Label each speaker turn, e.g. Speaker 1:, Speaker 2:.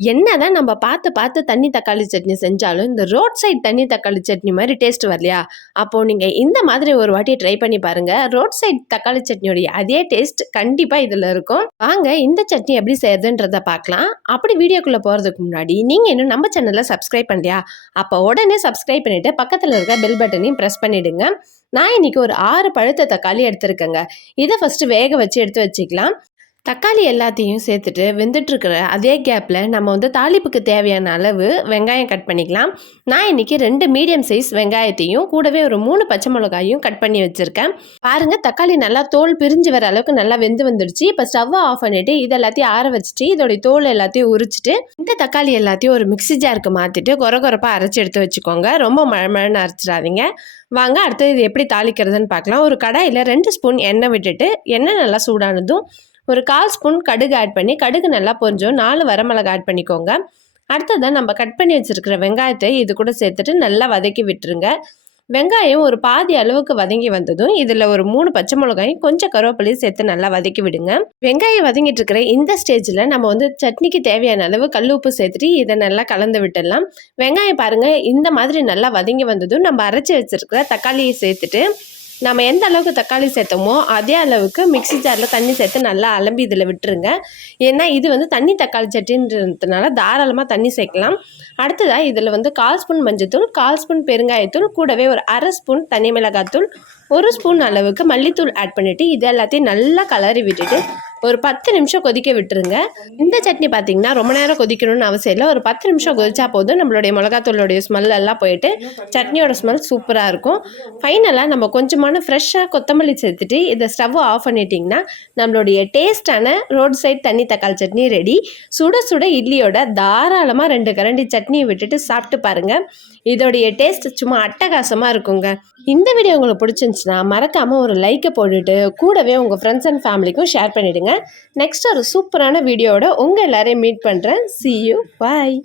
Speaker 1: என்னதான் நம்ம பார்த்து பார்த்து தண்ணி தக்காளி சட்னி செஞ்சாலும் இந்த ரோட் சைட் தண்ணி தக்காளி சட்னி மாதிரி டேஸ்ட் வரலையா? அப்போது நீங்கள் இந்த மாதிரி ஒரு வாட்டி ட்ரை பண்ணி பாருங்கள் ரோட் சைட் தக்காளி சட்னியோடைய அதே டேஸ்ட் கண்டிப்பாக இதில் இருக்கும். வாங்க இந்த சட்னி எப்படி செய்யறதுன்றத பார்க்கலாம். அப்படி வீடியோக்குள்ளே போகிறதுக்கு முன்னாடி நீங்கள் இன்னும் நம்ம சேனலில் சப்ஸ்கிரைப் பண்ணலையா? அப்போ உடனே சப்ஸ்கிரைப் பண்ணிவிட்டு பக்கத்தில் இருக்க பெல் பட்டனையும் ப்ரெஸ் பண்ணிவிடுங்க நான் இன்னைக்கு ஒரு ஆறு பழுத்த தக்காளி எடுத்திருக்கேங்க. இதை ஃபஸ்ட்டு வேக வச்சு எடுத்து வச்சுக்கலாம். தக்காளி எல்லாத்தையும் சேர்த்துட்டு வெந்துட்டுருக்கிற அதே கேப்பில் நம்ம வந்து தாளிப்புக்கு தேவையான அளவு வெங்காயம் கட் பண்ணிக்கலாம். நான் இன்னைக்கு ரெண்டு மீடியம் சைஸ் வெங்காயத்தையும் கூடவே ஒரு மூணு பச்சை மிளகாயும் கட் பண்ணி வச்சுருக்கேன். பாருங்கள் தக்காளி நல்லா தோல் பிரிஞ்சு வர அளவுக்கு நல்லா வெந்து வந்துடுச்சு. இப்போ ஸ்டவ்வை ஆஃப் பண்ணிவிட்டு இது எல்லாத்தையும் ஆற வச்சுட்டு இதோடைய தோல் எல்லாத்தையும் உரிச்சிட்டு இந்த தக்காளி எல்லாத்தையும் ஒரு மிக்ஸி ஜாருக்கு மாற்றிட்டு குறை குறைப்பாக அரைச்சி எடுத்து வச்சுக்கோங்க. ரொம்ப மழை மழைன்னு அரைச்சிடாதீங்க. வாங்க அடுத்தது இது எப்படி தாளிக்கிறதுன்னு பார்க்கலாம். ஒரு கடாயில் ரெண்டு ஸ்பூன் எண்ணெய் விட்டுட்டு எண்ணெய் நல்லா சூடானதும் ஒரு கால் ஸ்பூன் கடுகு ஆட் பண்ணி கடுகு நல்லா பொரிஞ்சோம். நாலு வரமிளகா ஆட் பண்ணிக்கோங்க. அடுத்ததான் நம்ம கட் பண்ணி வச்சுருக்கிற வெங்காயத்தை இது கூட சேர்த்துட்டு நல்லா வதக்கி விட்டுருங்க. வெங்காயம் ஒரு பாதி அளவுக்கு வதங்கி வந்ததும் இதில் ஒரு மூணு பச்சை மிளகாயும் கொஞ்சம் கருவேப்பிலையும் சேர்த்து நல்லா வதக்கி விடுங்க. வெங்காயம் வதங்கிட்டு இருக்கிற இந்த ஸ்டேஜில் நம்ம வந்து சட்னிக்கு தேவையான அளவு கல் உப்பு சேர்த்துட்டு இதை நல்லா கலந்து விட்டுடலாம். வெங்காயம் பாருங்கள் இந்த மாதிரி நல்லா வதங்கி வந்ததும் நம்ம அரைச்சி வச்சுருக்கிற தக்காளியை சேர்த்துட்டு நம்ம எந்த அளவுக்கு தக்காளி சேர்த்தோமோ அதே அளவுக்கு மிக்ஸி ஜாரில் தண்ணி சேர்த்து நல்லா அலம்பி இதில் விட்டுருங்க. ஏன்னா இது வந்து தண்ணி தக்காளி சட்டின்றதுனால தாராளமாக தண்ணி சேர்க்கலாம். அடுத்ததாக இதில் வந்து கால் ஸ்பூன் மஞ்சத்தூள் கால் ஸ்பூன் பெருங்காயத்தூள் கூடவே ஒரு அரை ஸ்பூன் தனி மிளகாத்தூள் ஒரு ஸ்பூன் அளவுக்கு மல்லித்தூள் ஆட் பண்ணிவிட்டு இது எல்லாத்தையும் நல்லா கலரி விட்டுட்டு ஒரு பத்து நிமிஷம் கொதிக்க விட்டுருங்க. இந்த சட்னி பார்த்தீங்கன்னா ரொம்ப நேரம் கொதிக்கணும்னு அவசியம் இல்லை. ஒரு பத்து நிமிஷம் கொதிச்சா போதும். நம்மளுடைய மிளகாத்தூளுடைய ஸ்மெல் எல்லாம் போயிட்டு சட்னியோட ஸ்மெல் சூப்பராக இருக்கும். ஃபைனலாக நம்ம கொஞ்சமான ஃப்ரெஷ்ஷாக கொத்தமல்லி சேர்த்துட்டு இதை ஸ்டவ் ஆஃப் பண்ணிட்டிங்கன்னா நம்மளுடைய டேஸ்டான ரோட் சைட் தண்ணி தக்காளி சட்னி ரெடி சுட சுட இட்லியோட தாராளமாக ரெண்டு கரண்டி சட்னியை விட்டுட்டு சாப்பிட்டு பாருங்கள் இதோடைய டேஸ்ட் சும்மா அட்டகாசமாக இருக்குங்க. இந்த வீடியோ உங்களுக்கு பிடிச்சிருந்துச்சுன்னா மறக்காமல் ஒரு லைக்கை போட்டுட்டு கூடவே உங்கள் ஃப்ரெண்ட்ஸ் அண்ட் ஃபேமிலிக்கும் ஷேர் பண்ணிவிடுங்க நெக்ஸ்ட் ஒரு சூப்பரான வீடியோவோட உங்கள் எல்லோரையும் மீட் பண்ணுறேன் சி யூ பாய்